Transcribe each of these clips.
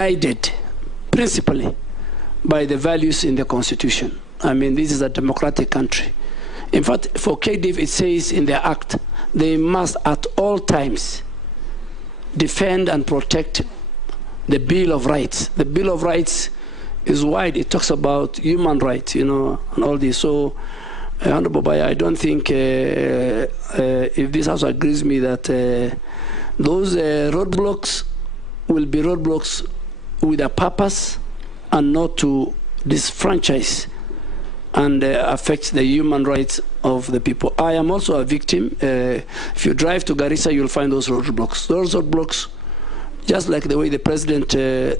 guided principally by the values in the Constitution. I mean, this is a democratic country. In fact, for KDF, it says in the Act, they must at all times defend and protect the Bill of Rights. The Bill of Rights is wide. It talks about human rights, you know, and all this. So, Honorable Baya, I don't think if this House agrees with me that those roadblocks will be roadblocks with a purpose and not to disfranchise and affect the human rights of the people. I am also a victim. If you drive to Garissa, you'll find those roadblocks. Those roadblocks, just like the way the president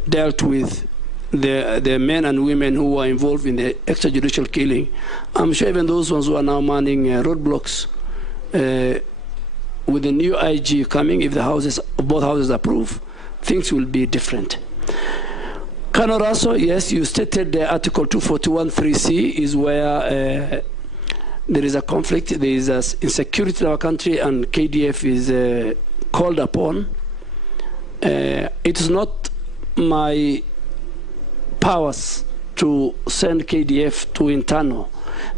dealt with the men and women who were involved in the extrajudicial killing, I'm sure even those ones who are now manning roadblocks, with the new IG coming, if the houses, both houses approve, things will be different. Kanoraso, yes, you stated the Article 241(3)(c) is where there is a conflict, there is insecurity in our country, and KDF is called upon. It is not my powers to send KDF to internal.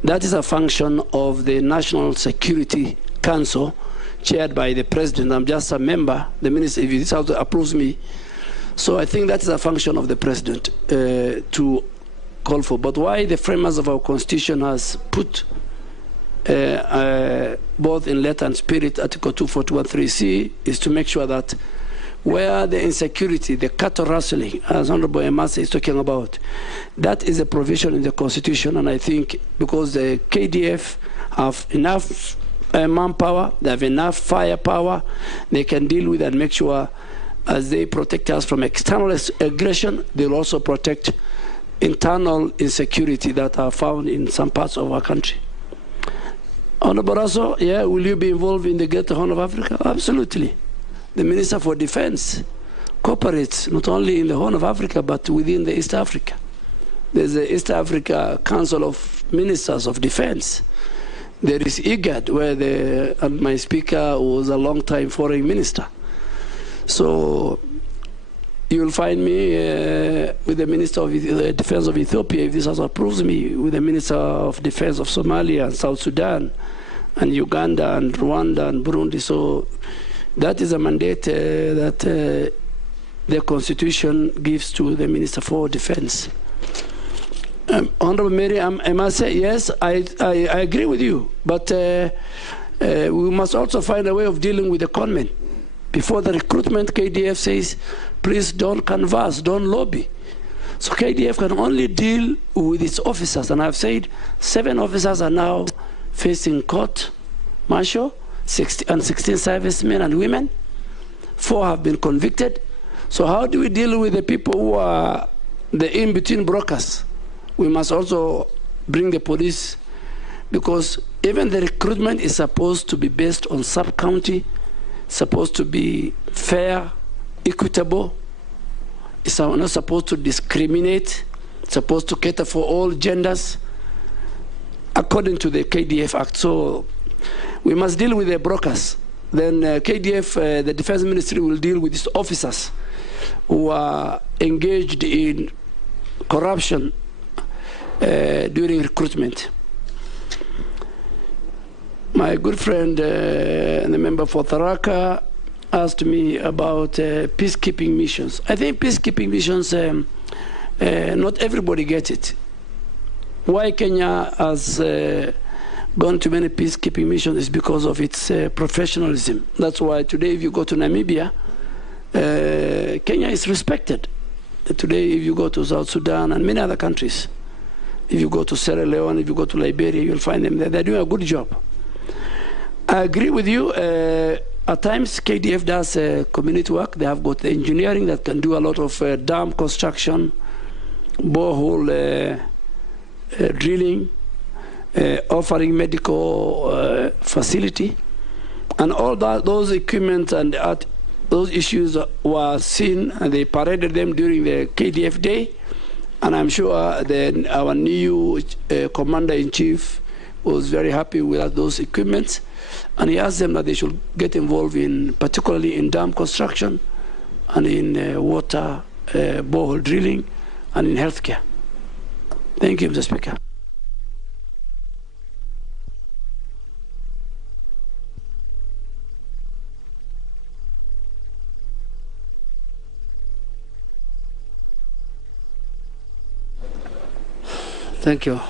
That is a function of the National Security Council, chaired by the President. I'm just a member. The minister, if this House approves me, so I think that is a function of the President to call for. But why the framers of our Constitution has put both in letter and spirit Article 241(3)(c) is to make sure that where the insecurity, the cattle rustling, as Honorable Emase is talking about, that is a provision in the Constitution. And I think because the KDF have enough manpower, they have enough firepower, they can deal with and make sure as they protect us from external aggression, they'll also protect internal insecurity that are found in some parts of our country. Honorable Raso, yeah, will you be involved in the Greater Horn of Africa? Absolutely. The Minister for Defense cooperates not only in the Horn of Africa, but within the East Africa. There's the East Africa Council of Ministers of Defense. There is IGAD, where my speaker was a long-time foreign minister. So you will find me with the Minister of Defense of Ethiopia, if this House approves me, with the Minister of Defense of Somalia and South Sudan and Uganda and Rwanda and Burundi. So that is a mandate that the Constitution gives to the Minister for Defense. Honorable Mary, I must say, yes, I agree with you, but we must also find a way of dealing with the conmen. Before the recruitment, KDF says, please don't canvass, don't lobby. So KDF can only deal with its officers. And I've said 7 officers are now facing court martial, 16 servicemen and women. 4 have been convicted. So how do we deal with the people who are the in-between brokers? We must also bring the police, because even the recruitment is supposed to be based on sub-county, supposed to be fair, equitable. It's not supposed to discriminate. It's supposed to cater for all genders, according to the KDF Act. So we must deal with the brokers. Then KDF, the Defense Ministry, will deal with its officers who are engaged in corruption during recruitment. My good friend, the member for Tharaka, asked me about peacekeeping missions. I think peacekeeping missions, not everybody gets it. Why Kenya has gone to many peacekeeping missions is because of its professionalism. That's why today if you go to Namibia, Kenya is respected. Today if you go to South Sudan and many other countries, if you go to Sierra Leone, if you go to Liberia, you'll find them there. They're doing a good job. I agree with you. At times, KDF does community work. They have got the engineering that can do a lot of dam construction, borehole drilling, offering medical facility. And all that, those equipment and those issues were seen, and they paraded them during the KDF day. And I'm sure our new commander-in-chief was very happy with those equipments. And he asked them that they should get involved in, particularly in dam construction and in water borehole drilling and in healthcare. Thank you, Mr. Speaker. Thank you.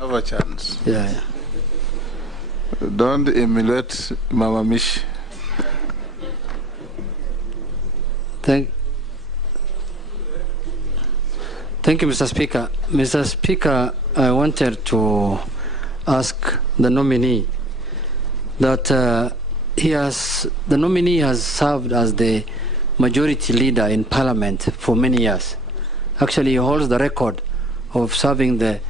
Have a chance. Yeah. Don't emulate Mama Mish. Thank you, Mr. Speaker. Mr. Speaker, I wanted to ask the nominee that the nominee has served as the majority leader in Parliament for many years. Actually, he holds the record of serving the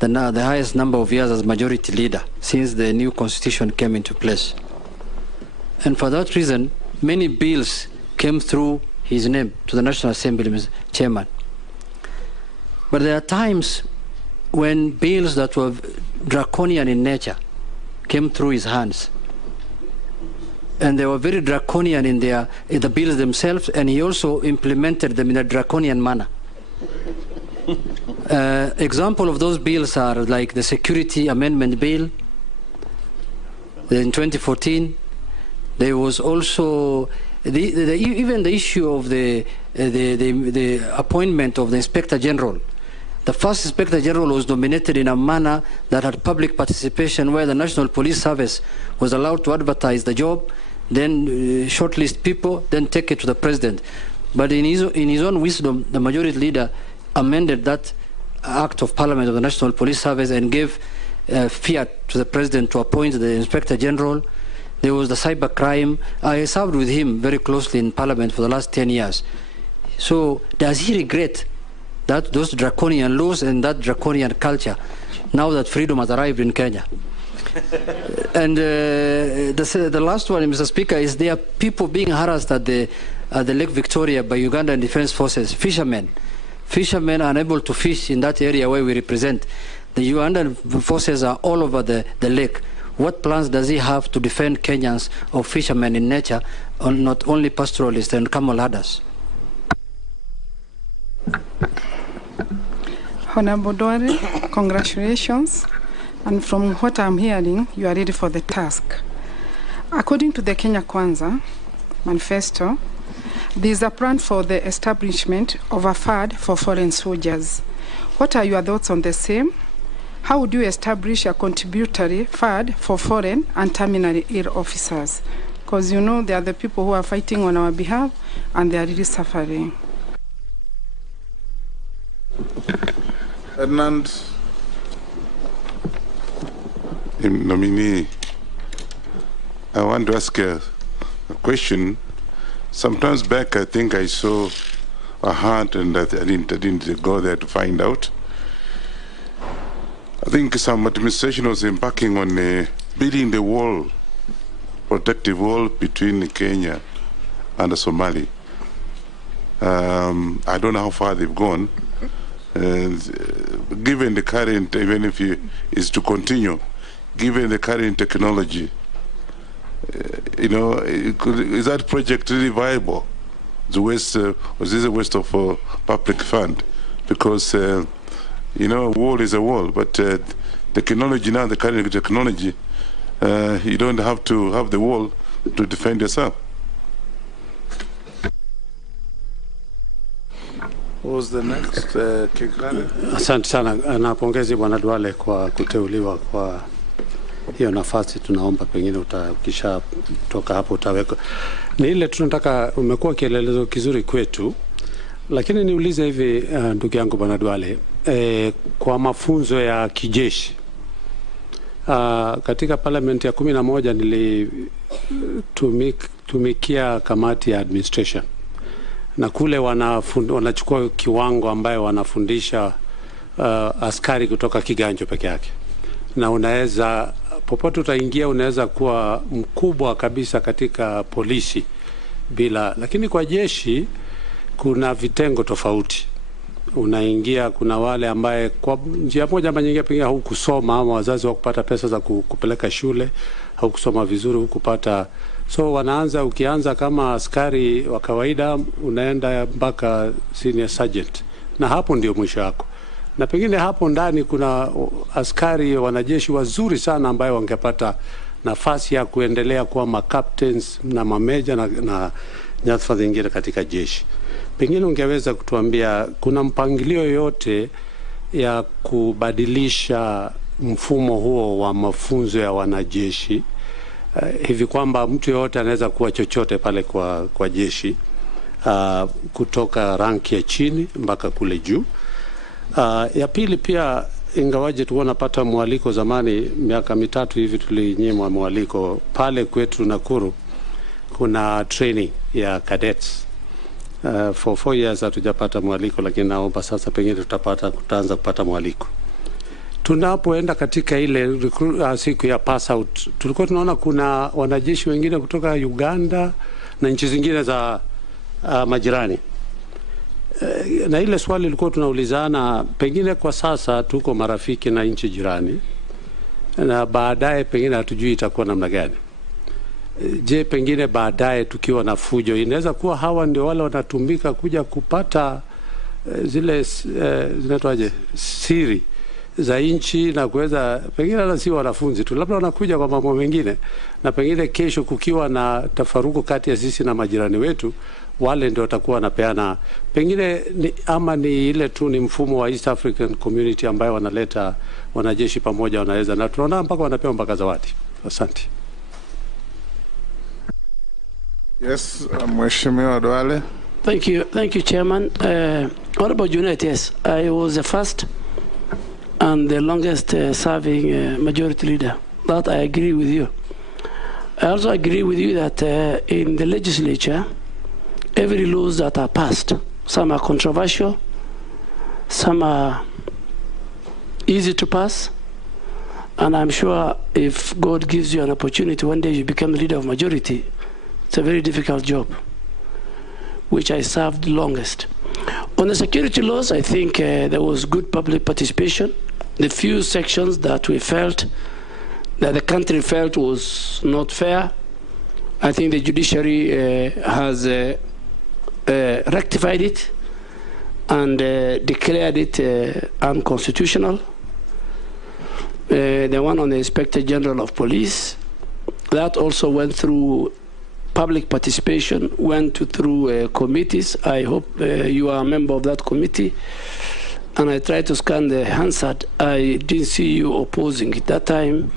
highest number of years as majority leader since the new constitution came into place. And for that reason, many bills came through his name to the National Assembly, Mr. Chairman. But there are times when bills that were draconian in nature came through his hands. And they were very draconian in the bills themselves, and he also implemented them in a draconian manner. Example of those bills are like the Security Amendment Bill in 2014. There was also even the issue of the appointment of the Inspector General. The first Inspector General was nominated in a manner that had public participation, where the National Police Service was allowed to advertise the job, then shortlist people, then take it to the President. But in his own wisdom, the majority leader amended that Act of Parliament of the National Police Service and gave fiat to the President to appoint the Inspector General. There was the cyber crime. I served with him very closely in Parliament for the last 10 years. So does he regret that those draconian laws and that draconian culture now that freedom has arrived in Kenya? And the last one, Mr. Speaker, is there are people being harassed at the Lake Victoria by Ugandan Defense Forces, fishermen. Fishermen are unable to fish in that area where we represent. The Ugandan forces are all over the lake. What plans does he have to defend Kenyans or fishermen in nature, or not only pastoralists and camel herders? Honorable Dware, congratulations. And from what I'm hearing, you are ready for the task. According to the Kenya Kwanza manifesto, there is a plan for the establishment of a fund for foreign soldiers. What are your thoughts on the same? How would you establish a contributory fund for foreign and terminally ill officers? Because you know, they are the people who are fighting on our behalf and they are really suffering. Fernand, nominee, I want to ask a question. Sometimes back, I think I saw a hunt, and I didn't go there to find out. I think some administration was embarking on building the wall, protective wall between Kenya and Somalia. I don't know how far they've gone. Given the current, even if it is to continue, given the current technology, you know, is that project really viable? Was this a waste of public fund? Because you know, a wall is a wall, but technology now, the current technology, you don't have to have the wall to defend yourself. What was the next? Asante sana, napongezi Bwana Dwale kwa kuteuliwa kwa hiyo nafasi. Tunaomba pengine ukisha toka hapo utaweka. Ni ile tunataka, umekuwa kielelezo kizuri kwetu, lakini niulize hivi ndugu yangu Bwana Dwale, kwa mafunzo ya kijeshi, katika parliament ya 11 nilitumikia kamati ya administration, na kule wanachukua kiwango ambayo wanafundisha askari kutoka kiganjo peke yake, na unaweza popote utaingia unaweza kuwa mkubwa kabisa katika polisi bila. Lakini kwa jeshi kuna vitengo tofauti. Unaingia, kuna wale ambaye kwa njia moja ama nyingine pengine hukusoma, ama wazazi hawakupata pesa za kupeleka shule, haukusoma vizuri, hukupata So wanaanza, ukianza kama askari wa kawaida unaenda mpaka senior sergeant, na hapo ndio mwisho wako. Na pengine hapo ndani kuna askari wanajeshi wazuri sana ambayo wangepata nafasi ya kuendelea kuwa ma-captains na mameja na nyadhifa zingine katika jeshi. Pengine ungeweza kutuambia kuna mpangilio yote ya kubadilisha mfumo huo wa mafunzo ya wanajeshi hivi kwamba mtu yote anaweza kuwa chochote pale kwa jeshi, kutoka ranki ya chini mpaka kule juu. Ya pili pia, ingawaje tulikuwa napata mwaliko zamani, miaka mitatu hivi tulinyimwa mwaliko pale kwetu Nakuru. Kuna training ya cadets for 4 years hatujapata mwaliko, lakini naomba sasa pengine tutaanza kupata mwaliko. Tunapoenda katika ile siku ya pass out, tulikuwa tunaona kuna wanajeshi wengine kutoka Uganda na nchi zingine za majirani. Na ile swali lilikuwa tunaulizana, pengine kwa sasa tuko marafiki na nchi jirani, na baadaye pengine hatujui itakuwa namna gani. Je, pengine baadaye tukiwa na fujo, inaweza kuwa hawa ndio wale wanatumika kuja kupata zile zinatoaje siri za nchi, na kuweza pengine hata si wanafunzi tu, labda wanakuja kwa mambo mengine, na pengine kesho kukiwa na tafaruku kati ya sisi na majirani wetu, wale ndio watakuwa wanapeana pengine ama ni ile tu ni mfumo wa East African Community ambayo wanaleta wanajeshi pamoja, wanaweza, na tunaona mpaka wanapewa mpaka zawadi. Asante. Yes, Mheshimiwa Dule. Thank you, Chairman. Honorable Junet, yes, I was the first and the longest serving majority leader. That I agree with you. I also agree with you that in the legislature, every laws that are passed, some are controversial, some are easy to pass, and I'm sure if God gives you an opportunity, one day you become the leader of majority. It's a very difficult job, which I served the longest. On the security laws, I think there was good public participation. The few sections that we felt, that the country felt was not fair, I think the judiciary has rectified it and declared it unconstitutional. The one on the Inspector General of Police, that also went through public participation, went through committees. I hope you are a member of that committee. And I tried to scan the Hansard. I didn't see you opposing it that time.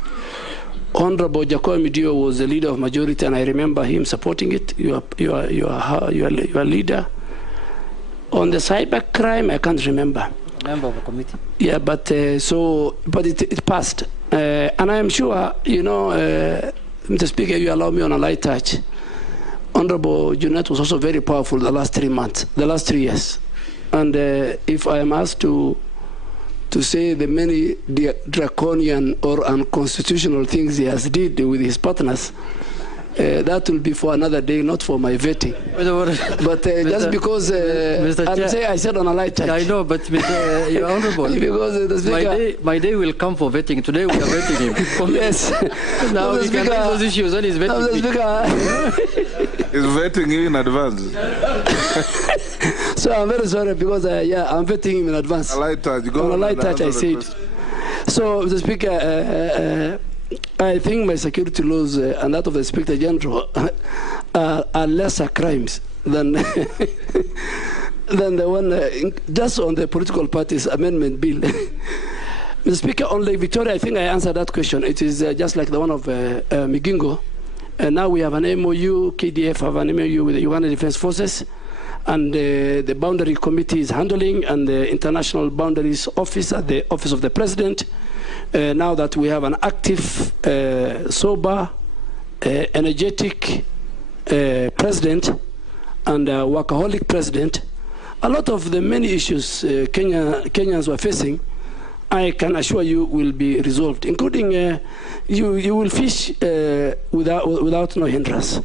Honorable Jacob Midio was the leader of majority, and I remember him supporting it. You are leader. On the cyber crime, I can't remember. Member of the committee. Yeah, but it passed. And I am sure, you know, Mr. Speaker, you allow me on a light touch. Honorable Junet was also very powerful the last 3 months, the last 3 years. And if I am asked to say the many draconian or unconstitutional things he has did with his partners, that will be for another day, not for my vetting. But just because I said on a light touch. I know, but you're honorable. Because the speaker, my day will come for vetting. Today we are vetting him. Yes. Now we can raise those issues when he's vetting me. He's vetting you in advance. So I'm very sorry because I'm vetting him in advance. A light touch. On a light touch, I said. So the speaker, I think my security laws and that of the Inspector General are lesser crimes than than the one just on the political parties amendment bill. Mr. Speaker, on Lake Victoria, I think I answered that question. It is just like the one of Migingo. And now we have an MOU, KDF have an MOU with the Uganda Defense Forces, and the boundary committee is handling, and the International Boundaries Office at the Office of the President. Now that we have an active, sober, energetic president and a workaholic president, a lot of the many issues Kenyans were facing, I can assure you will be resolved, including you will fish without no hindrance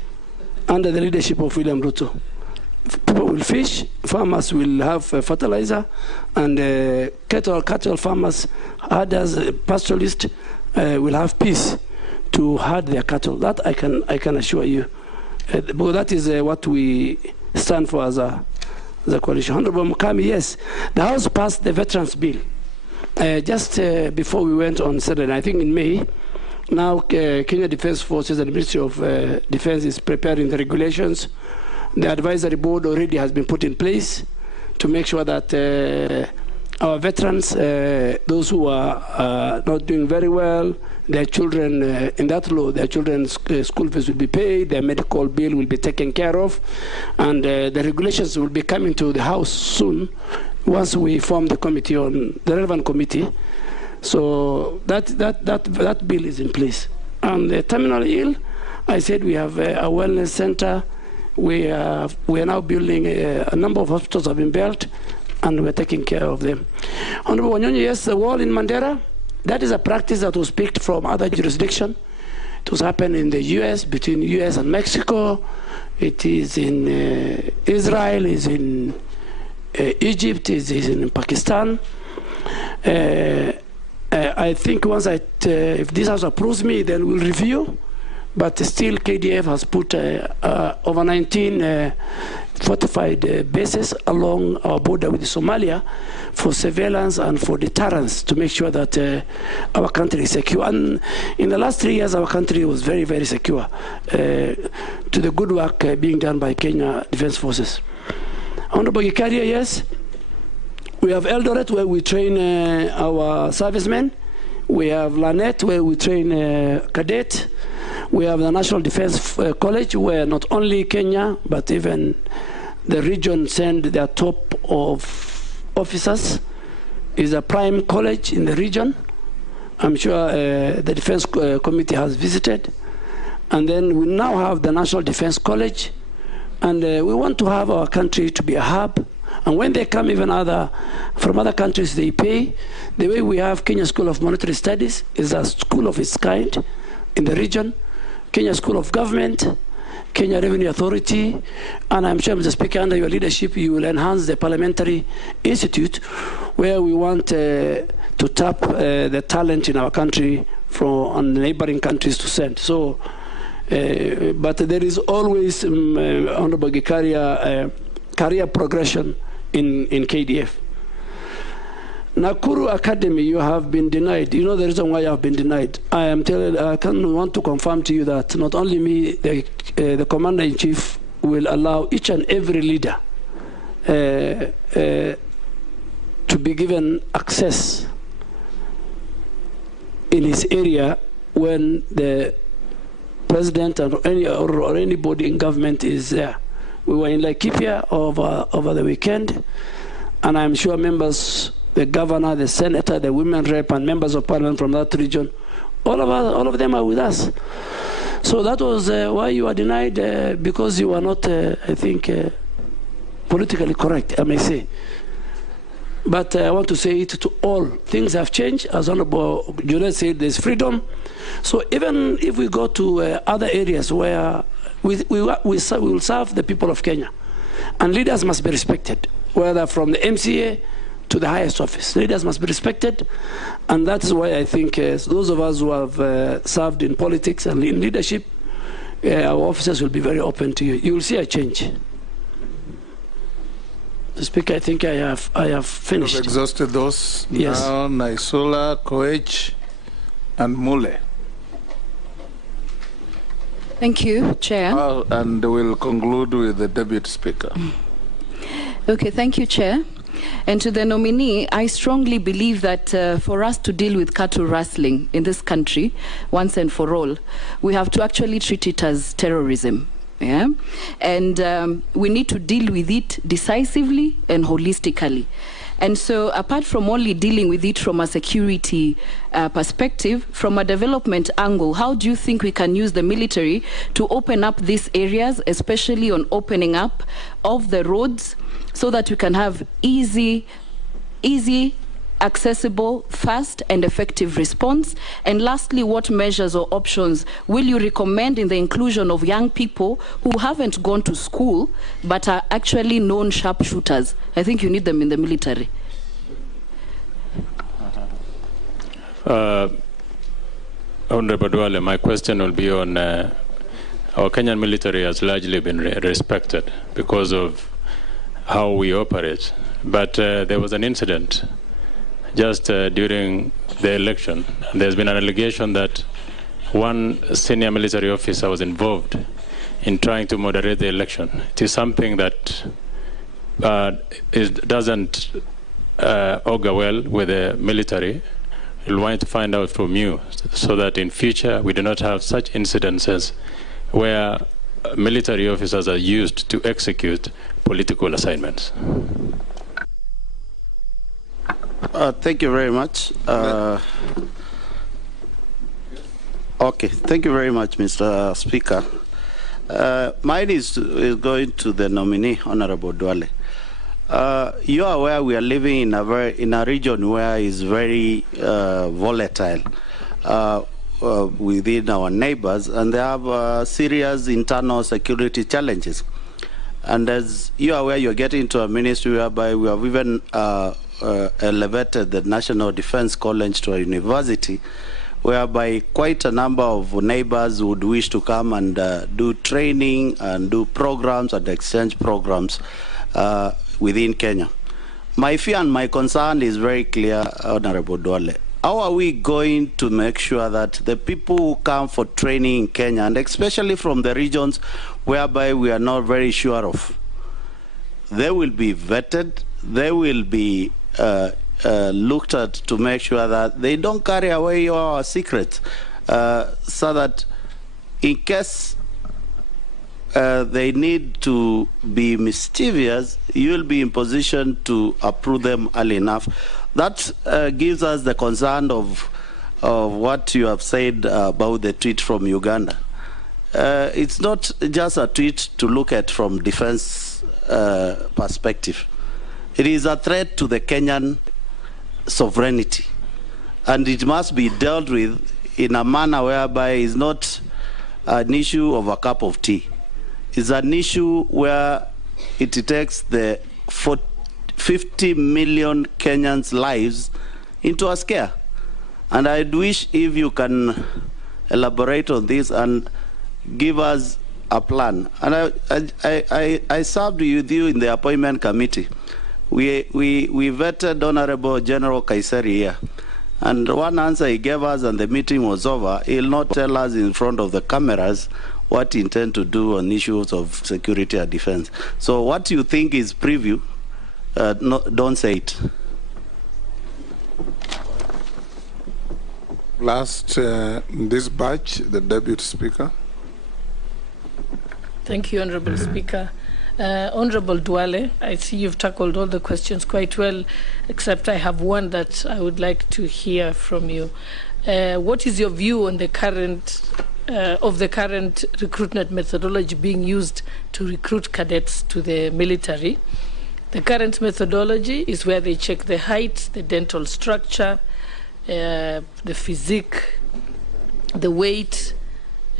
under the leadership of William Ruto. People will fish, farmers will have fertilizer, and cattle farmers, herders, pastoralists will have peace to herd their cattle. That I can assure you. Because that is what we stand for as a coalition. Honorable Mukami, yes, the House passed the Veterans Bill just before we went on Saturday, I think in May. Now Kenya Defence Forces and the Ministry of Defence is preparing the regulations. The advisory board already has been put in place to make sure that our veterans, those who are not doing very well, their children, in that law, their children's school fees will be paid, their medical bill will be taken care of, and the regulations will be coming to the House soon once we form the committee on the relevant committee. So that bill is in place. And the terminally ill, I said we have a wellness center. We are now building a number of hospitals have been built, and we're taking care of them. Honorable Wanyonyi, yes, the wall in Mandera, that is a practice that was picked from other jurisdictions. It was happened in the US, between US and Mexico. It is in Israel, is in Egypt, is in Pakistan. I think once if this House approves me, then we'll review. But still, KDF has put over 19 fortified bases along our border with Somalia for surveillance and for deterrence to make sure that our country is secure. And in the last 3 years, our country was very, very secure to the good work being done by Kenya Defence Forces. Honorable Gikaria, yes, we have Eldoret where we train our servicemen. We have Lanet where we train cadet. We have the National Defence College where not only Kenya but even the region send their top of officers. It's a prime college in the region. I'm sure the Defence Committee has visited. And then we now have the National Defence College. And we want to have our country to be a hub. And when they come even from other countries, they pay. The way we have Kenya School of Monetary Studies is a school of its kind in the region. Kenya School of Government, Kenya Revenue Authority, and I'm sure, Mr. Speaker, under your leadership, you will enhance the Parliamentary Institute, where we want to tap the talent in our country from neighboring countries to send. So, but there is always, Honorable Gikaria, career progression in KDF. Nakuru Academy, you have been denied. You know the reason why you have been denied. I want to confirm to you that not only me, the Commander-in-Chief will allow each and every leader to be given access in his area when the president or anybody in government is there. We were in Laikipia over the weekend, and I'm sure members, the governor, the senator, the women rep, and members of parliament from that region, all of them are with us. So that was why you were denied, because you were not, I think, politically correct, I may say. But I want to say it to all. Things have changed. As Honorable Juliet said, there's freedom. So even if we go to other areas where we will serve the people of Kenya, and leaders must be respected, whether from the MCA to the highest office. Leaders must be respected, and that is why I think those of us who have served in politics and in leadership, our officers will be very open to you. You will see a change. Mr. Speaker, I think I have finished. You've exhausted those. Yes. Now Naisula, Koech, and Mule. Thank you, Chair. And we'll conclude with the Deputy Speaker. Okay, thank you, Chair. And to the nominee, I strongly believe that for us to deal with cattle rustling in this country, once and for all, we have to actually treat it as terrorism. Yeah? And we need to deal with it decisively and holistically. And so apart from only dealing with it from a security perspective, from a development angle, how do you think we can use the military to open up these areas, especially on opening up of the roads, so that we can have easy, accessible, fast and effective response? And lastly, what measures or options will you recommend in the inclusion of young people who haven't gone to school but are actually known sharpshooters? I think you need them in the military. Honorable Dule, my question will be on our Kenyan military has largely been respected because of how we operate. But there was an incident just during the election. There's been an allegation that one senior military officer was involved in trying to moderate the election. It is something that doesn't augur well with the military. We'll want to find out from you so that in future we do not have such incidences where military officers are used to execute political assignments. Thank you very much. Okay, thank you very much, Mr. Speaker. Mine is going to the nominee, Honorable Dule. You are aware we are living in a region where it's very volatile within our neighbors, and they have serious internal security challenges. And as you are aware, you're getting into a ministry whereby we have even elevated the National Defense College to a university, whereby quite a number of neighbors would wish to come and do training and do programs and exchange programs within Kenya. My fear and my concern is very clear, Honorable Dule. How are we going to make sure that the people who come for training in Kenya, and especially from the regions whereby we are not very sure of, they will be vetted, they will be looked at to make sure that they don't carry away our secrets, so that in case they need to be mischievous, you'll be in position to approve them early enough. That gives us the concern of what you have said about the tweet from Uganda. It's not just a tweet to look at from defense perspective. It is a threat to the Kenyan sovereignty, and it must be dealt with in a manner whereby it's not an issue of a cup of tea. It's an issue where it takes the 50 million Kenyans' lives into a scare. And I'd wish if you can elaborate on this and give us a plan. And I served with you in the appointment committee. We vetted Honorable General Kaiseri here. And one answer he gave us and the meeting was over, he'll not tell us in front of the cameras what he intends to do on issues of security and defense. So what you think is preview, no, don't say it. Last, this batch, the Deputy Speaker. Thank you, Honorable Speaker. Honorable Dule, I see you've tackled all the questions quite well, except I have one that I would like to hear from you. What is your view on the current recruitment methodology being used to recruit cadets to the military? The current methodology is where they check the height, the dental structure, the physique, the weight,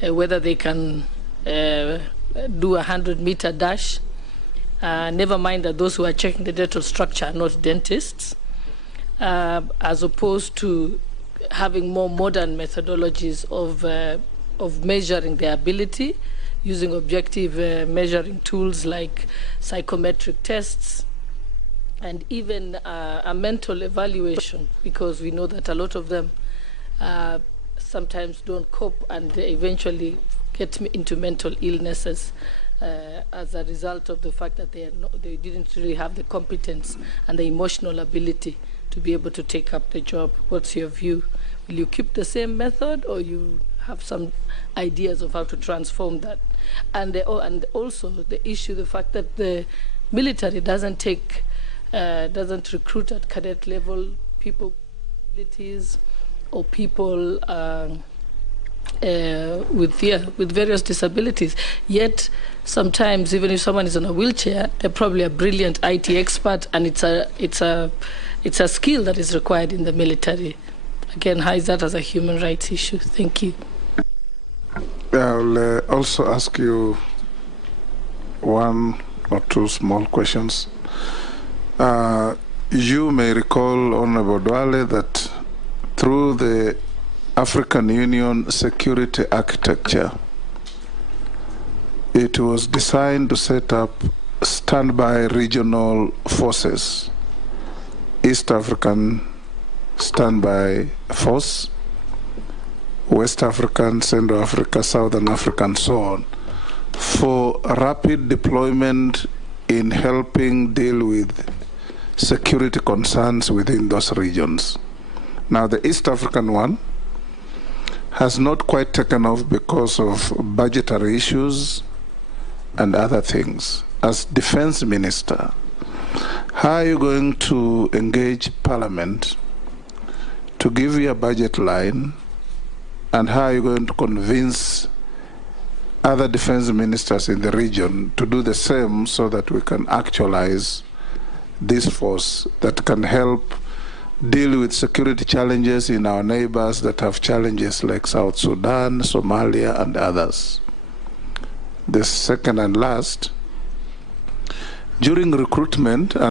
whether they can do a 100-meter dash. Never mind that those who are checking the dental structure are not dentists, as opposed to having more modern methodologies of measuring their ability using objective measuring tools like psychometric tests and even a mental evaluation, because we know that a lot of them sometimes don't cope and they eventually get into mental illnesses as a result of the fact that they didn't really have the competence and the emotional ability to be able to take up the job. What's your view? Will you keep the same method, or you have some ideas of how to transform that? And also the issue, the fact that the military doesn't recruit at cadet level people with disabilities or people with various disabilities. Yet sometimes, even if someone is on a wheelchair, they're probably a brilliant IT expert, and it's a skill that is required in the military. Again, how is that as a human rights issue? Thank you. I'll also ask you one or two small questions. You may recall, Honorable Dule, that through the African Union security architecture. It was designed to set up standby regional forces, East African Standby Force, West African, Central Africa, Southern Africa, and so on, for rapid deployment in helping deal with security concerns within those regions. Now, the East African one has not quite taken off because of budgetary issues and other things. As defense minister, how are you going to engage Parliament to give you a budget line, and how are you going to convince other defense ministers in the region to do the same so that we can actualize this force that can help deal with security challenges in our neighbors that have challenges like South Sudan, Somalia, and others? The second and last, during recruitment,